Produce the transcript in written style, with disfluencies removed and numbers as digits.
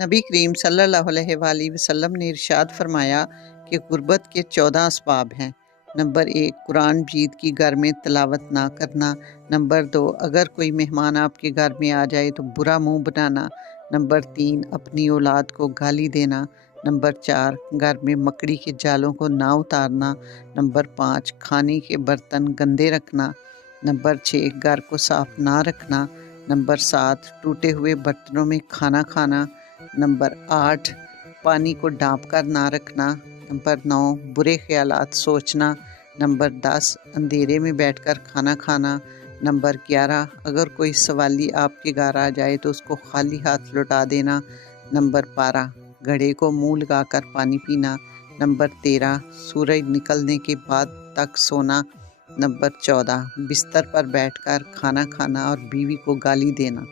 नबी करीम सल्लल्लाहु अलैहि वसल्लम ने इरशाद फरमाया कि गुर्बत के 14 असबाब हैं। नंबर 1, कुरान मजीद की घर में तिलावत ना करना। नंबर 2, अगर कोई मेहमान आपके घर में आ जाए तो बुरा मुंह बनाना। नंबर 3, अपनी औलाद को गाली देना। नंबर 4, घर में मकड़ी के जालों को ना उतारना। नंबर 5, खाने के बर्तन गंदे रखना। नंबर 6, घर को साफ ना रखना। नंबर 7, टूटे हुए बर्तनों में खाना खाना। नंबर 8, पानी को ढाँप कर ना रखना। नंबर 9, बुरे ख्यालात सोचना। नंबर 10, अंधेरे में बैठकर खाना खाना। नंबर 11, अगर कोई सवाली आपके घर आ जाए तो उसको खाली हाथ लौटा देना। नंबर 12, घड़े को मुंह लगाकर पानी पीना। नंबर 13, सूरज निकलने के बाद तक सोना। नंबर 14, बिस्तर पर बैठकर खाना खाना और बीवी को गाली देना।